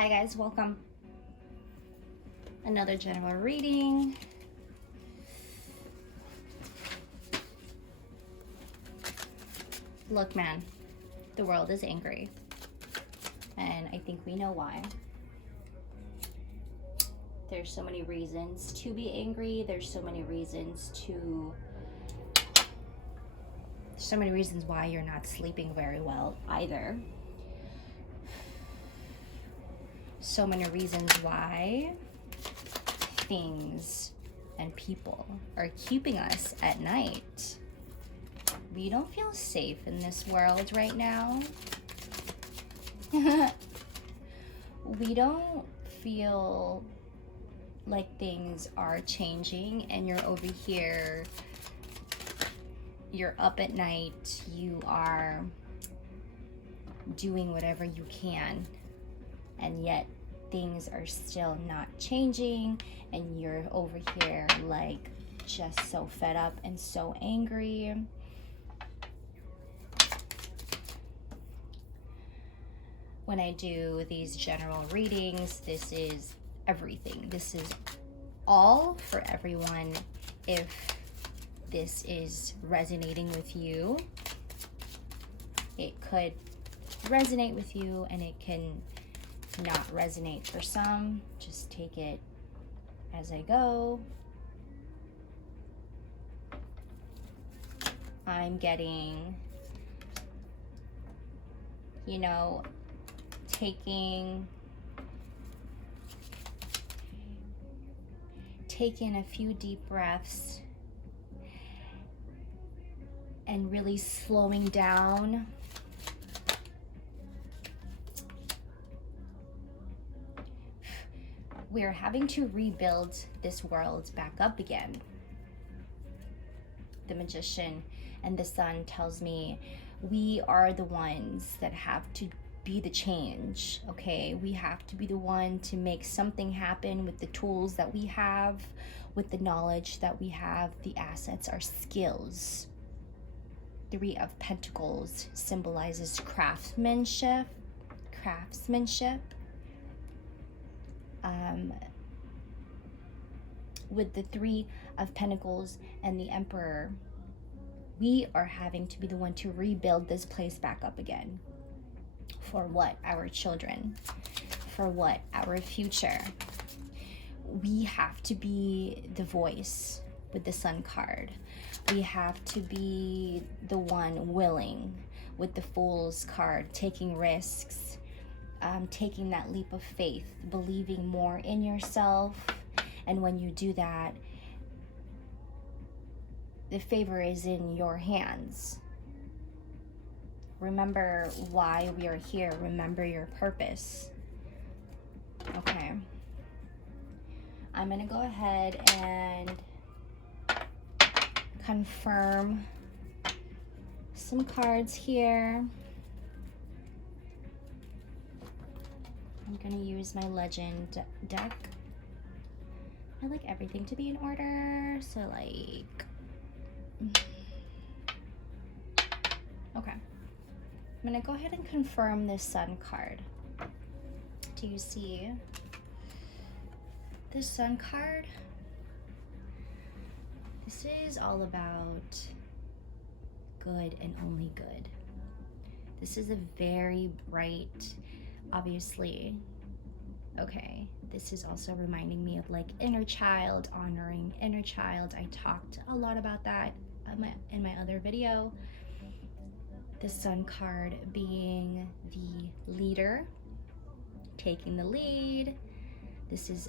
Hi guys, welcome. Another general reading. Look, man, the world is angry. And I think we know why. There's so many reasons to be angry. There's so many reasons why you're not sleeping very well either. So many reasons why things and people are keeping us at night. We don't feel safe in this world right now. We don't feel like things are changing, and you're over here, you're up at night, you are doing whatever you can, and yet things are still not changing, and you're over here like just so fed up and so angry. When I do these general readings, this is everything. This is all for everyone. If this is resonating with you, it could resonate with you, and it can not resonate for some. Just take it as I go. I'm getting, taking a few deep breaths and really slowing down. We're having to rebuild this world back up again. The Magician and the Sun tells me we are the ones that have to be the change, okay? We have to be the one to make something happen with the tools that we have, with the knowledge that we have, the assets, our skills. Three of Pentacles symbolizes craftsmanship. With the Three of Pentacles and the Emperor, we are having to be the one to rebuild this place back up again. For what? Our children. For what? Our future. We have to be the voice with the Sun card. We have to be the one willing with the Fool's card, taking risks, taking that leap of faith, believing more in yourself. And when you do that, the favor is in your hands. Remember why we are here. Remember your purpose. Okay. I'm going to go ahead and confirm some cards here. I'm going to use my Legend deck. I like everything to be in order, so okay. I'm gonna go ahead and confirm this Sun card. Do you see this Sun card? This is all about good and only good. This is a very bright, obviously, okay, this is also reminding me of inner child, honoring inner child. I talked a lot about that in my other video. The Sun card being the leader, taking the lead. This is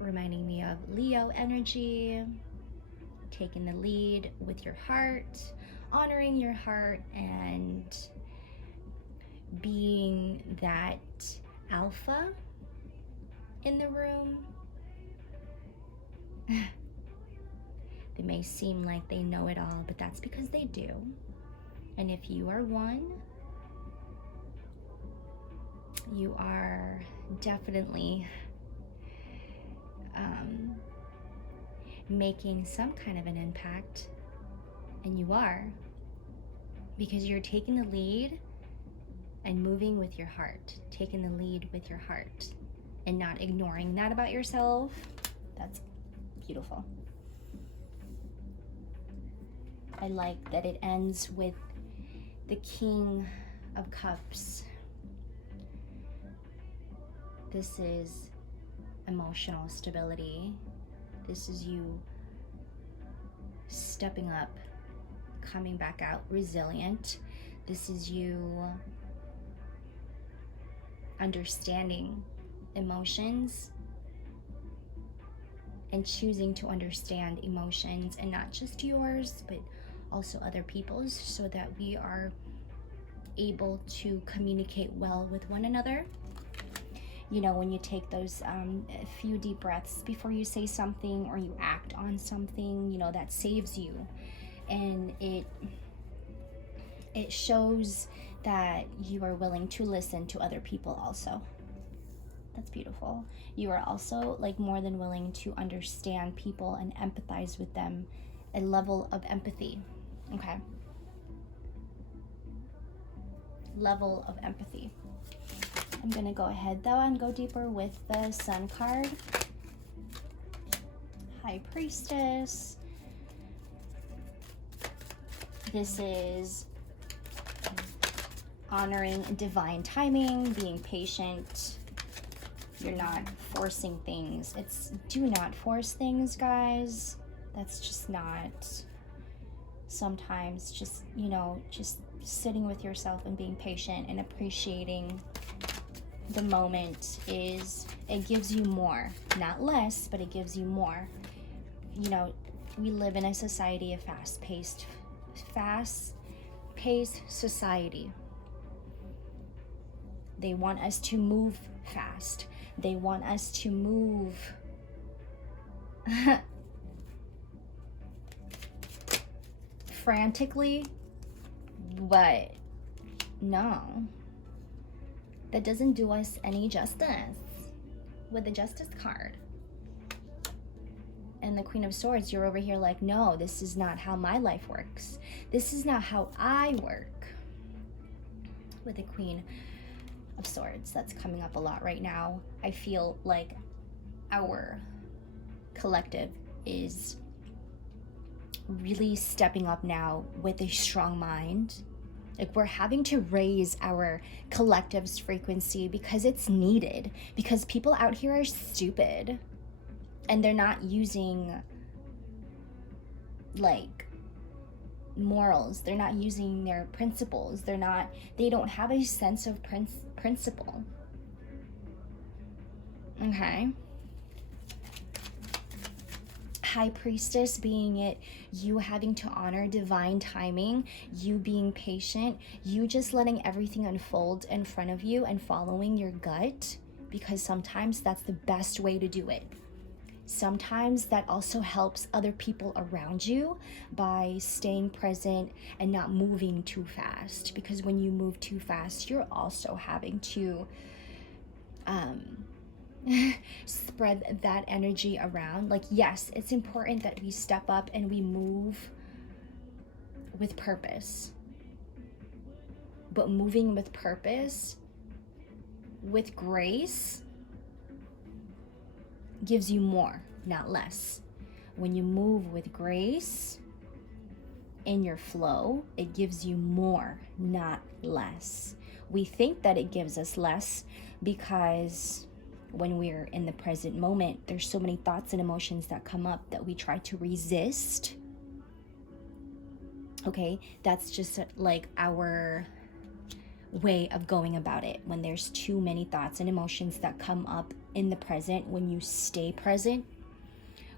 reminding me of Leo energy, taking the lead with your heart, honoring your heart, and being that alpha in the room. They may seem like they know it all, but that's because they do. And if you are one, you are definitely making some kind of an impact. And you are, because you're taking the lead and moving with your heart, taking the lead with your heart. and not ignoring that about yourself. That's beautiful. I like that it ends with the King of Cups. This is emotional stability. This is you stepping up, coming back out resilient. This is you understanding emotions and choosing to understand emotions, and not just yours, but also other people's, so that we are able to communicate well with one another. You know, when you take those a few deep breaths before you say something or you act on something, you know, that saves you. And it shows that you are willing to listen to other people also. That's beautiful. You are also like more than willing to understand people and empathize with them, a level of empathy. Okay. Level of empathy. I'm gonna go ahead though and go deeper with the Sun card. High Priestess. This is honoring divine timing, being patient. You're not forcing things. It's do not force things, guys. That's just not. Sometimes just, you know, just sitting with yourself and being patient and appreciating the moment is, it gives you more, not less, but it gives you more. You know, we live in a society of fast-paced society. They want us to move fast. They want us to move frantically, but no, that doesn't do us any justice. With the Justice card and the Queen of Swords, you're over here like, no, this is not how my life works. This is not how I work. With the Queen of Swords, that's coming up a lot right now. I feel like our collective is really stepping up now with a strong mind. Like, we're having to raise our collective's frequency because it's needed, because people out here are stupid and they're not using like morals. They're not using their principles. They don't have a sense of principle. Okay. High Priestess being it, you having to honor divine timing, you being patient, you just letting everything unfold in front of you and following your gut, because sometimes that's the best way to do it. Sometimes that also helps other people around you by staying present and not moving too fast, because when you move too fast, you're also having to spread that energy around. Like, yes, it's important that we step up and we move with purpose, but moving with purpose, with grace, gives you more, not less. When you move with grace in your flow, it gives you more, not less. We think that it gives us less because when we're in the present moment, there's so many thoughts and emotions that come up that we try to resist. Okay, that's just like our way of going about it. When there's too many thoughts and emotions that come up in the present, when you stay present,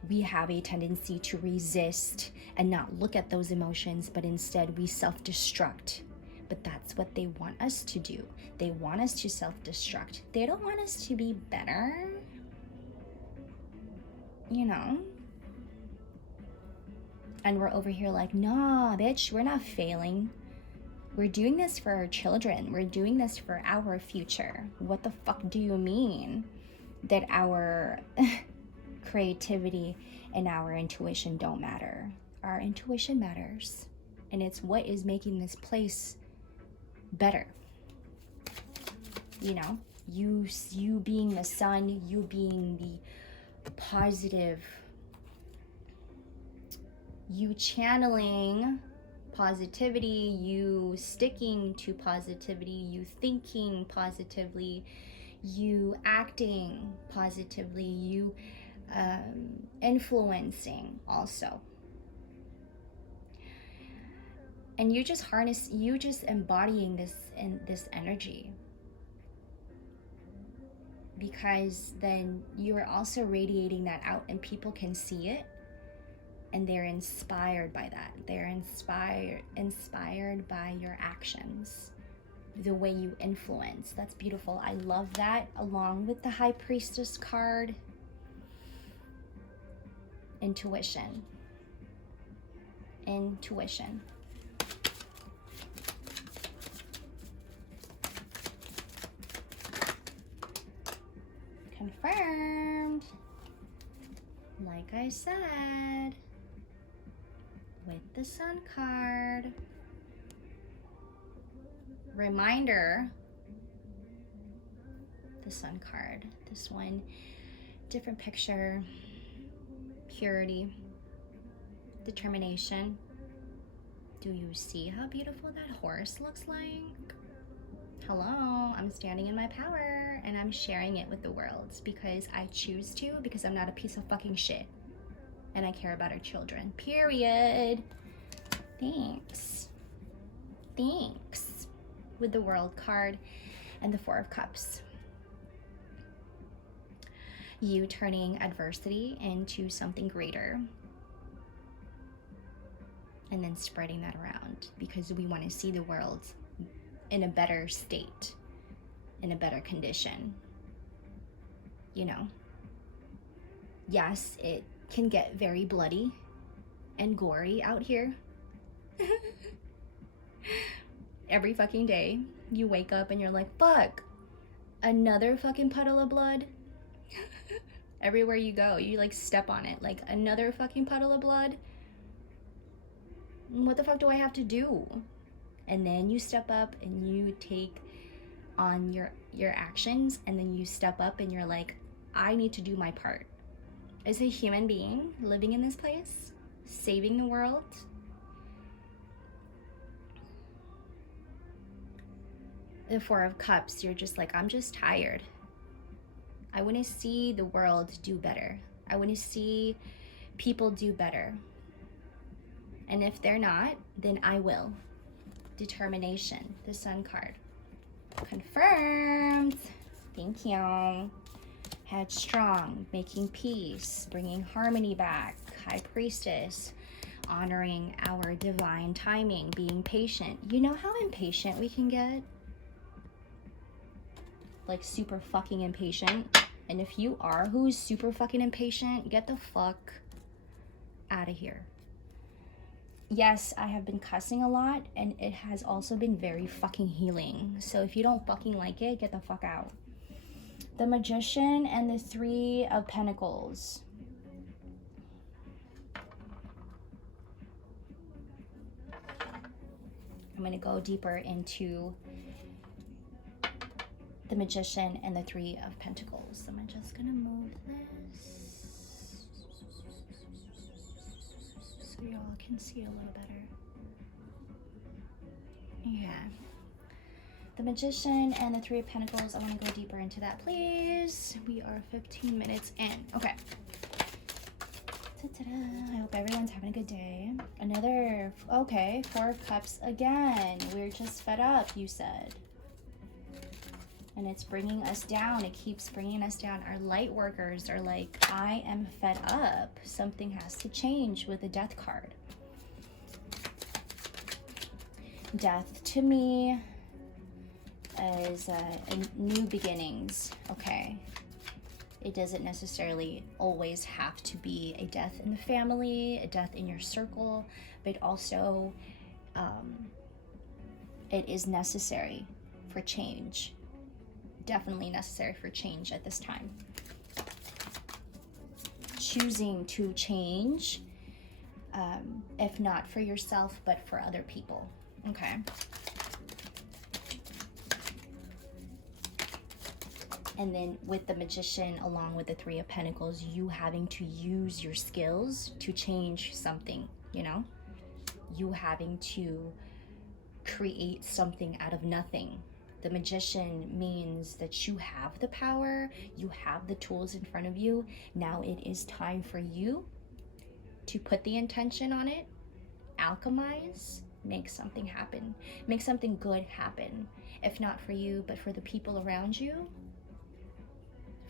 we have a tendency to resist and not look at those emotions, but instead we self-destruct. But that's what they want us to do. They want us to self-destruct. They don't want us to be better, you know? And we're over here like, nah, bitch, we're not failing. We're doing this for our children. We're doing this for our future. What the fuck do you mean that our creativity and our intuition don't matter? Our intuition matters. And it's what is making this place better, you know? You being the sun, you being the positive, you channeling positivity, you sticking to positivity, you thinking positively, you acting positively, you influencing also. And you just harness, you just embodying this energy, because then you are also radiating that out and people can see it and they're inspired by that. They're inspired by your actions, the way you influence. That's beautiful. I love that. Along with the High Priestess card, intuition. Intuition. Confirmed. Like I said, with the Sun card. Reminder, the Sun card. This one, different picture. Purity. Determination. Do you see how beautiful that horse looks like? Hello, I'm standing in my power and I'm sharing it with the world because I choose to, because I'm not a piece of fucking shit and I care about our children, period. Thanks. Thanks. With the World card and the Four of Cups. You turning adversity into something greater and then spreading that around, because we want to see the world in a better state, in a better condition. You know, yes, it can get very bloody and gory out here. Every fucking day you wake up and you're like, fuck, another fucking puddle of blood. Everywhere you go, you like step on it, like another fucking puddle of blood. What the fuck do I have to do? And then you step up and you take on your actions, and then you step up and you're like, I need to do my part. As a human being living in this place, saving the world. The Four of Cups, you're just like, I'm just tired. I want to see the world do better. I want to see people do better. And if they're not, then I will. Determination, the Sun card. Confirmed. Thank you. Headstrong, making peace, bringing harmony back. High Priestess, honoring our divine timing, being patient. You know how impatient we can get? Like super fucking impatient. And if you are who's super fucking impatient, get the fuck out of here. Yes, I have been cussing a lot, and it has also been very fucking healing. So if you don't fucking like it, get the fuck out. The Magician and the Three of Pentacles. I'm going to go deeper into the Magician and the Three of Pentacles. So I'm just going to move this so y'all can see a little better. Yeah. The Magician and the Three of Pentacles. I want to go deeper into that, please. We are 15 minutes in. Okay. Ta-ta-da. I hope everyone's having a good day. Another, okay, Four of Cups again. We're just fed up, you said. And it's bringing us down. It keeps bringing us down. Our light workers are like, I am fed up. Something has to change with the Death card. Death to me is new beginnings. Okay. It doesn't necessarily always have to be a death in the family, a death in your circle, but also it is necessary for change. Definitely necessary for change at this time. Choosing to change, if not for yourself, but for other people. Okay. And then with the Magician, along with the Three of Pentacles, you having to use your skills to change something, you know? You having to create something out of nothing. The Magician means that you have the power, you have the tools in front of you. Now it is time for you to put the intention on it, alchemize, make something happen, make something good happen. If not for you, but for the people around you,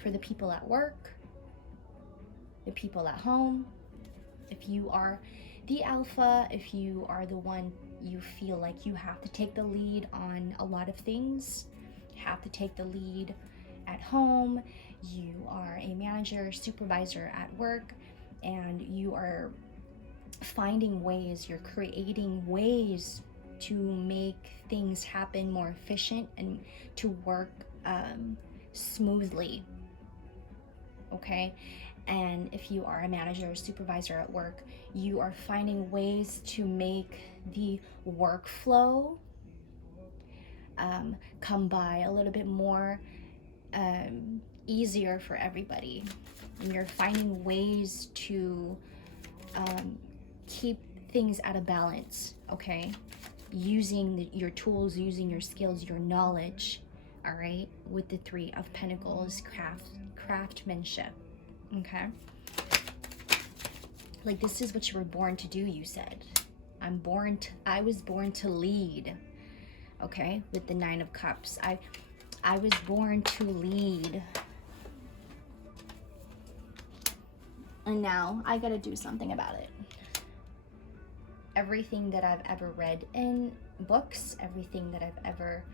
for the people at work, the people at home. If you are the alpha, if you are the one, you feel like you have to take the lead on a lot of things, have to take the lead at home, you are a manager, supervisor at work, and you are finding ways, you're creating ways to make things happen more efficient and to work smoothly, okay? And if you are a manager or supervisor at work, you are finding ways to make the workflow come by a little bit more easier for everybody. And you're finding ways to keep things at a balance, okay? Using your tools, using your skills, your knowledge, all right? With the Three of Pentacles, craftsmanship, okay? Like, this is what you were born to do, you said. I was born to lead, okay? With the Nine of Cups. I was born to lead. And now I gotta do something about it. Everything that I've ever read in books, everything that I've ever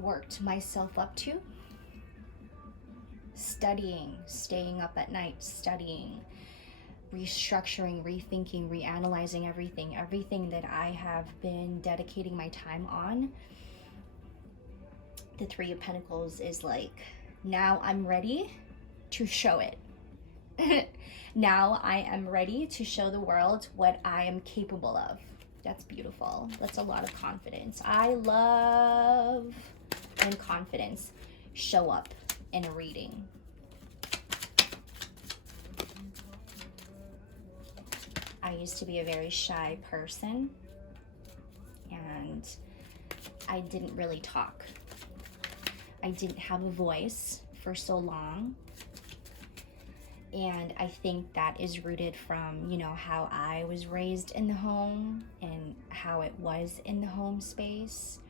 worked myself up to, studying, staying up at night, studying, restructuring, rethinking, reanalyzing everything that I have been dedicating my time on. The Three of Pentacles is like, now I'm ready to show it. Now I am ready to show the world what I am capable of. That's beautiful. That's a lot of confidence. I love when confidence show up in a reading. I used to be a very shy person, and I didn't really talk. I didn't have a voice for so long. And I think that is rooted from, you know, how I was raised in the home and how it was in the home space.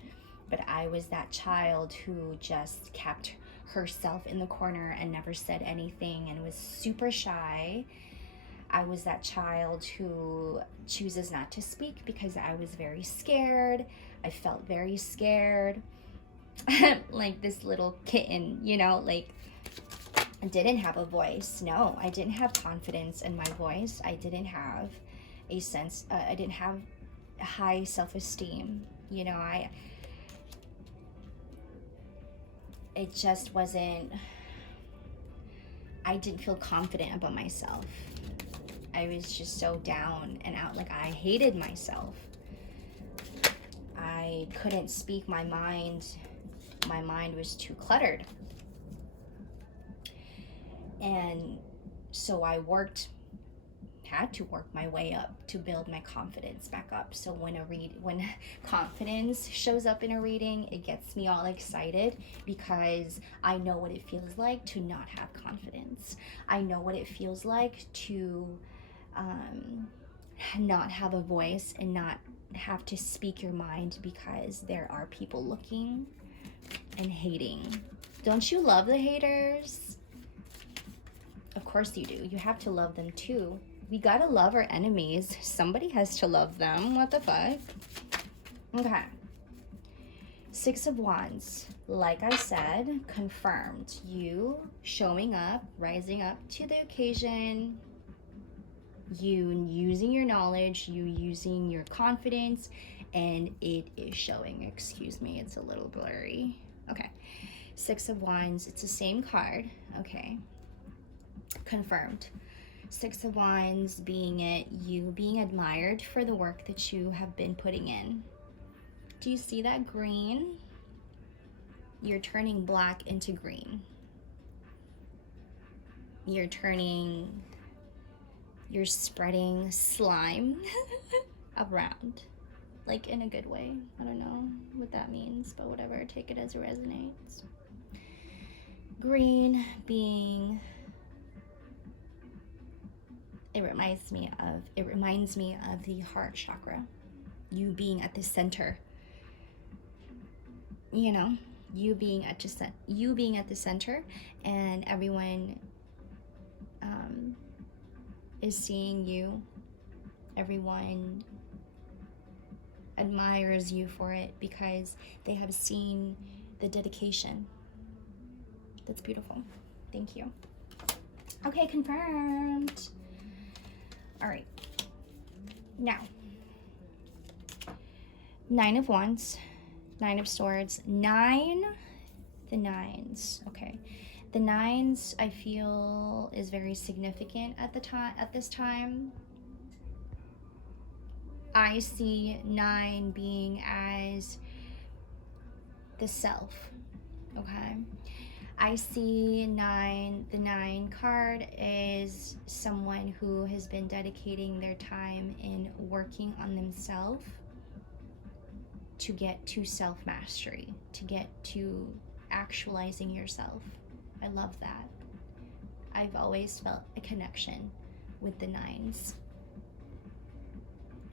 But I was that child who just kept herself in the corner and never said anything and was super shy. I was that child who chooses not to speak because I was very scared. I felt very scared. Like this little kitten, you know, like, I didn't have a voice. No, I didn't have confidence in my voice. I didn't have a sense, I didn't have high self-esteem. You know, it just wasn't, I didn't feel confident about myself. I was just so down and out. Like, I hated myself. I couldn't speak my mind. My mind was too cluttered. And so I had to work my way up to build my confidence back up. So when confidence shows up in a reading, it gets me all excited because I know what it feels like to not have confidence. I know what it feels like to not have a voice and not have to speak your mind because there are people looking and hating. Don't you love the haters? Of course you do. You have to love them too. We gotta love our enemies. Somebody has to love them. What the fuck? Okay. Six of Wands. Like I said, confirmed. You showing up, rising up to the occasion. You using your knowledge, you using your confidence, and it is showing. Excuse me, it's a little blurry. Okay. Six of Wands. It's the same card. Okay. Confirmed. Six of Wands being you being admired for the work that you have been putting in. Do you see that green? You're turning black into green. You're spreading slime around. Like in a good way. I don't know what that means, but whatever, take it as it resonates. Green being, it reminds me of the heart chakra. You being at the center. You know, you being at the center, and everyone is seeing you. Everyone admires you for it because they have seen the dedication. That's beautiful. Thank you. Okay, confirmed. All right. Now, 9 of Wands, 9 of Swords, 9, the 9s. Okay. The 9s I feel is very significant at this time. I see 9 being as the self, okay? I see 9, the 9 card is someone who has been dedicating their time in working on themselves to get to self-mastery, to get to actualizing yourself. I love that. I've always felt a connection with the 9s.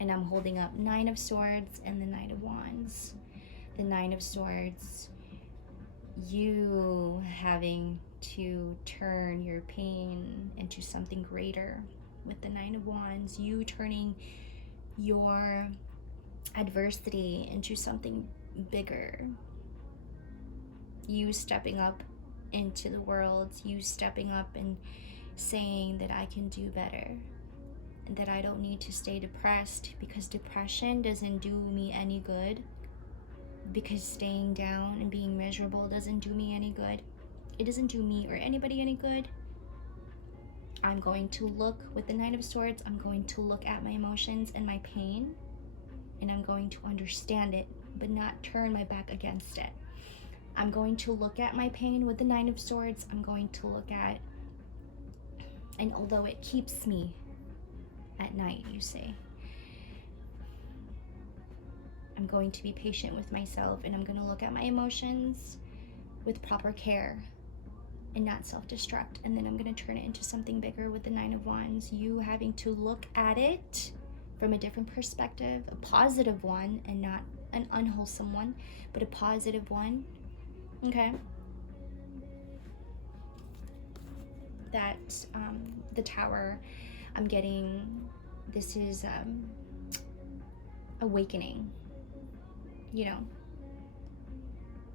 And I'm holding up 9 of Swords and the 9 of Wands. The 9 of Swords, you having to turn your pain into something greater. With the 9 of Wands, you turning your adversity into something bigger. You stepping up into the world, you stepping up and saying that I can do better. That I don't need to stay depressed, because depression doesn't do me any good. Because staying down and being miserable doesn't do me any good. It doesn't do me or anybody any good. I'm going to look, with the 9 of Swords, I'm going to look at my emotions and my pain, and I'm going to understand it, but not turn my back against it. I'm going to look at my pain with the 9 of Swords. I'm going to look at, and although it keeps me at night, you say, I'm going to be patient with myself, and I'm going to look at my emotions with proper care and not self-destruct. And then I'm going to turn it into something bigger with the 9 of Wands. You having to look at it from a different perspective, a positive one, and not an unwholesome one, but a positive one. Okay. That the Tower, I'm getting, this is awakening, you know,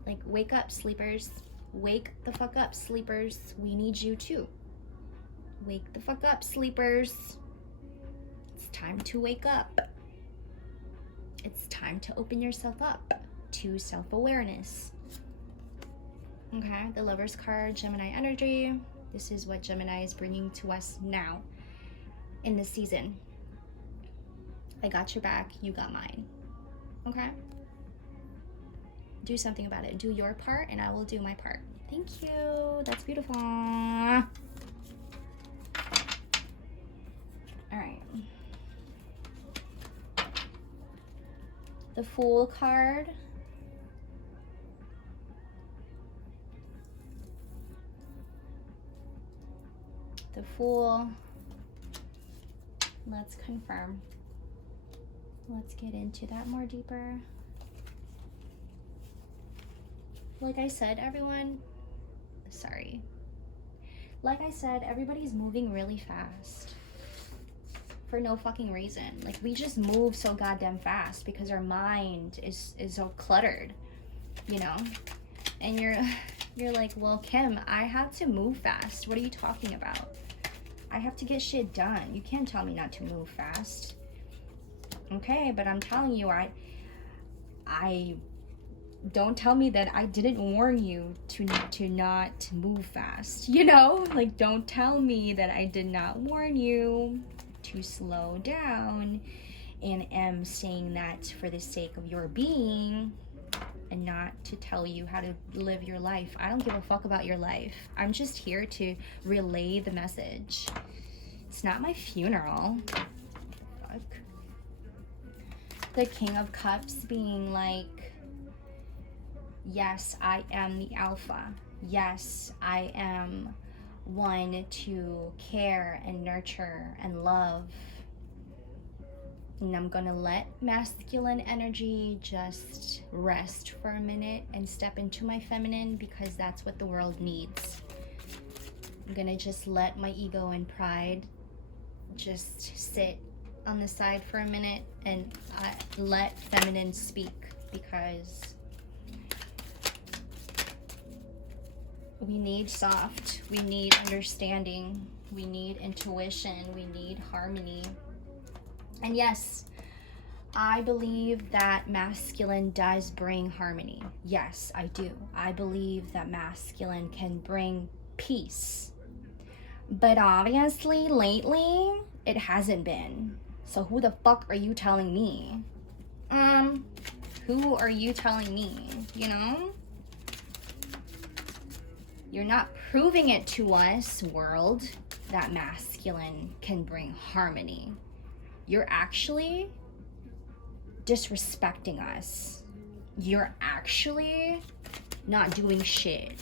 like, wake up, sleepers. Wake the fuck up, sleepers. We need you too. Wake the fuck up, sleepers. It's time to wake up. It's time to open yourself up to self-awareness. Okay, the Lover's card, Gemini energy. This is what Gemini is bringing to us now in this season. I got your back, you got mine. Okay? Do something about it. Do your part, and I will do my part. Thank you. That's beautiful. All right. The Fool card. The Fool. Let's confirm. Let's get into that more deeper. Like I said, everyone, sorry. Like I said, everybody's moving really fast for no fucking reason. Like, we just move so goddamn fast because our mind is so cluttered, you know? And you're like, well, Kim, I have to move fast. What are you talking about? I have to get shit done. You can't tell me not to move fast. Okay, but I'm telling you, I don't tell me that I didn't warn you to not move fast, you know? Like, don't tell me that I did not warn you to slow down, and am saying that for the sake of your being and not to tell you how to live your life. I don't give a fuck about your life. I'm just here to relay the message. It's not my funeral. Fuck. The King of Cups being like, yes, I am the alpha. Yes, I am one to care and nurture and love. And I'm gonna let masculine energy just rest for a minute and step into my feminine, because that's what the world needs. I'm gonna just let my ego and pride just sit on the side for a minute and let feminine speak, because we need soft, we need understanding, we need intuition, we need harmony. And yes, I believe that masculine does bring harmony. Yes, I do. I believe that masculine can bring peace. But obviously, lately, it hasn't been. So who the fuck are you telling me? Who are you telling me, you know? You're not proving it to us, world, that masculine can bring harmony. You're actually disrespecting us. You're actually not doing shit.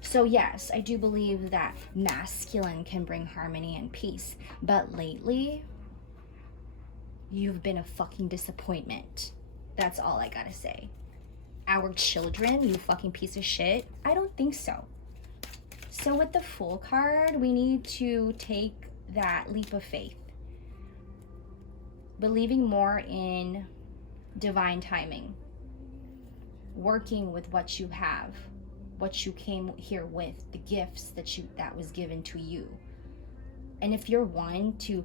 So yes, I do believe that masculine can bring harmony and peace. But lately, you've been a fucking disappointment. That's all I gotta say. Our children, you fucking piece of shit? I don't think so. So with the Fool card, we need to take that leap of faith. Believing more in divine timing. Working with what you have, what you came here with, the gifts that was given to you. And if you're one to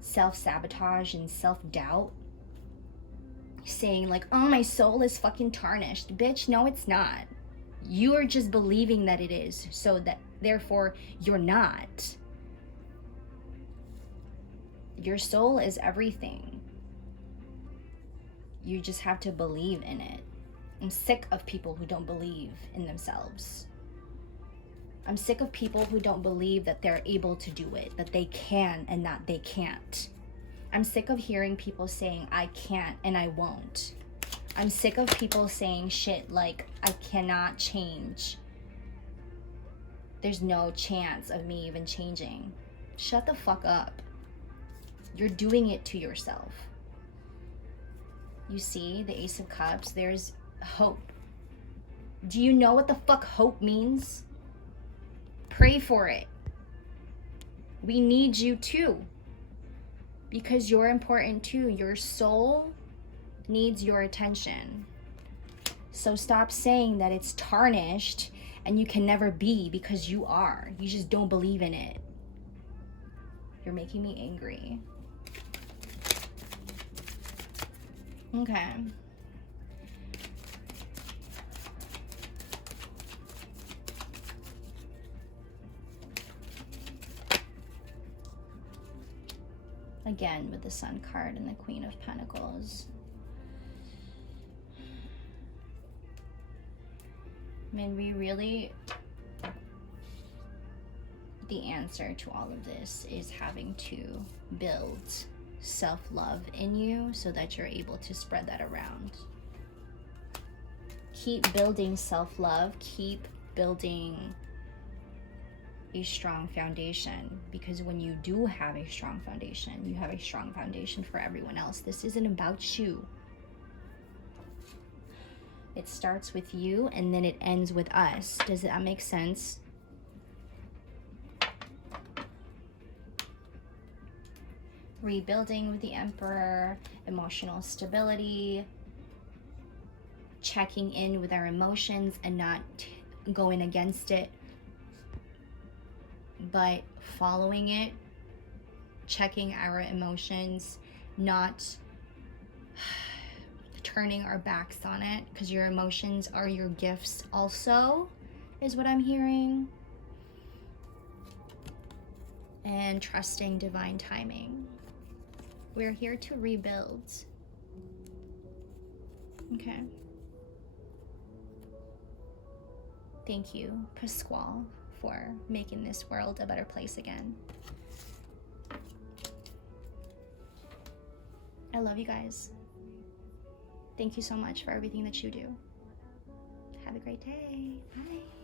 self-sabotage and self-doubt, saying like, oh, my soul is fucking tarnished. Bitch, no, it's not. You are just believing that it is, so that therefore you're not. Your soul is everything. You just have to believe in it. I'm sick of people who don't believe in themselves. I'm sick of people who don't believe that they're able to do it, that they can and that they can't. I'm sick of hearing people saying, I can't and I won't. I'm sick of people saying shit like, I cannot change. There's no chance of me even changing. Shut the fuck up. You're doing it to yourself. You see, the Ace of Cups, there's hope. Do you know what the fuck hope means? Pray for it. We need you too. Because you're important too. Your soul needs your attention. So stop saying that it's tarnished and you can never be, because you are. You just don't believe in it. You're making me angry. Okay. Again, with the Sun card and the Queen of Pentacles. I mean, the answer to all of this is having to build self-love in you so that you're able to spread that around. Keep building self-love, keep building a strong foundation, because when you do have a strong foundation, you have a strong foundation for everyone else. This isn't about you. It starts with you and then it ends with us. Does that make sense? Rebuilding with the Emperor, emotional stability, checking in with our emotions and not going against it, but following it, checking our emotions, not turning our backs on it, because your emotions are your gifts also, is what I'm hearing. And trusting divine timing. We're here to rebuild. Okay. thank you, Pasquale, for making this world a better place again. I love you guys. Thank you so much for everything that you do. Have a great day. Bye.